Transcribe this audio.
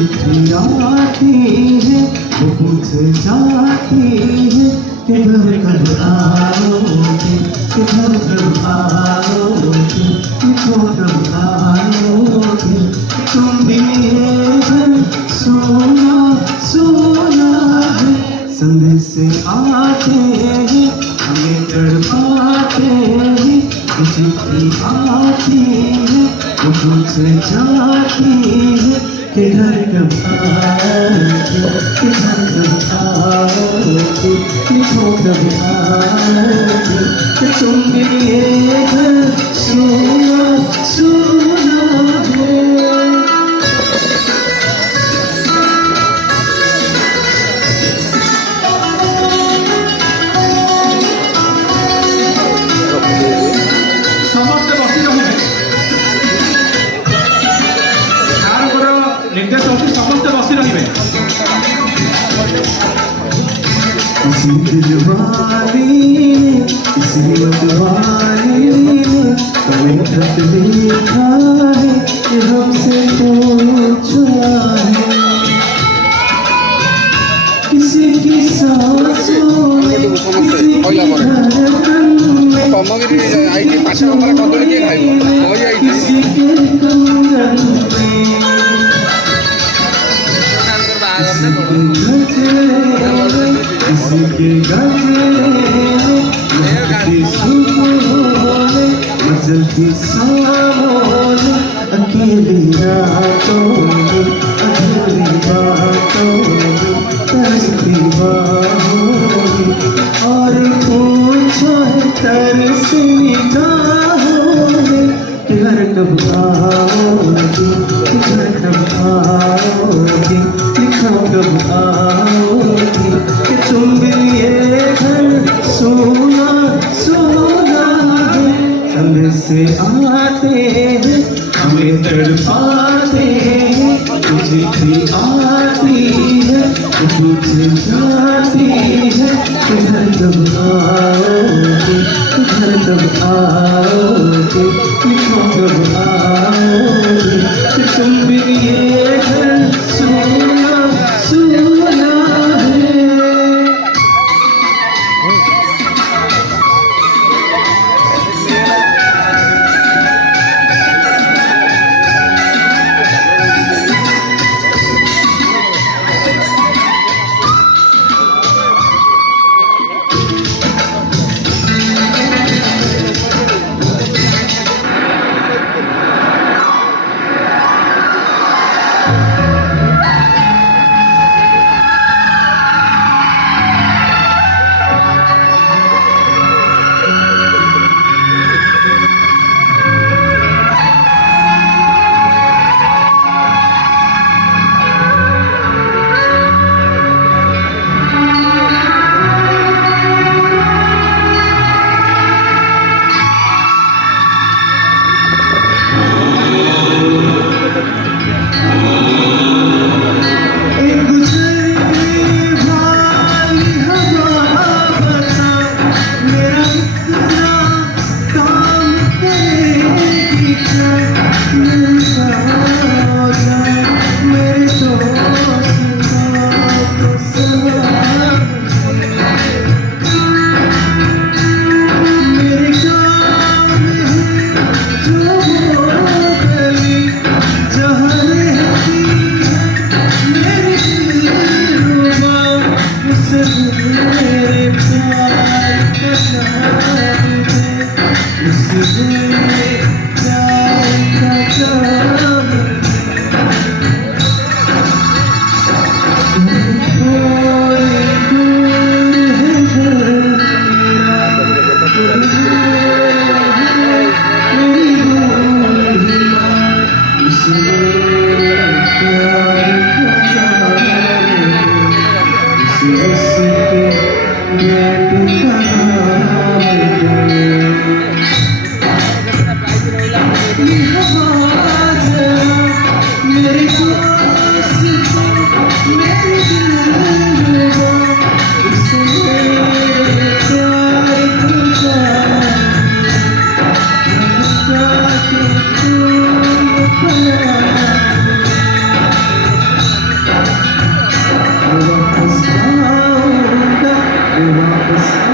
चिट्ठी आती है वो पूछ जाती है कि घर कब आओगे, कि घर कब आओगे, लिखो कब आओगे। तुम भी ये घर सोना सोना है, संदेश से आते हैं हमें तड़पाते हैं। चिट्ठी आती है वो पूछ जाती है कि घर कब आओगे, कि घर कब आओगे, लिखो कब आओगे। कि तुम भी ये घर सोना सोना है। निर्देश होती समस्त बसी रही किसी दिलवाली ने, किसी मतवाली ने हमें खत लिखा है कि हमसे पूछा है। किसी की सांसों में, किसी की धड़कन में, किसी के कंगन में, किसी के गले की सुबह मज़ल की सांवों अकेली रातों में, अधूरी बातों में, तरसती बाहों में, और पूछो है तरसी निगाहों में कि घर कब आओगे, कि घर कब आओगे, लिखो कब आओगे। कि तुम भी ये घर सोना सोना है, संदेश से आते हैं हमें तड़पाते हैं। चिट्ठी आती है वो पूछ जाती है कि घर कब आओगे, कि घर कब आओगे, लिखो कब आओगे। कि तुम भी ये घर सोना सोना है। बस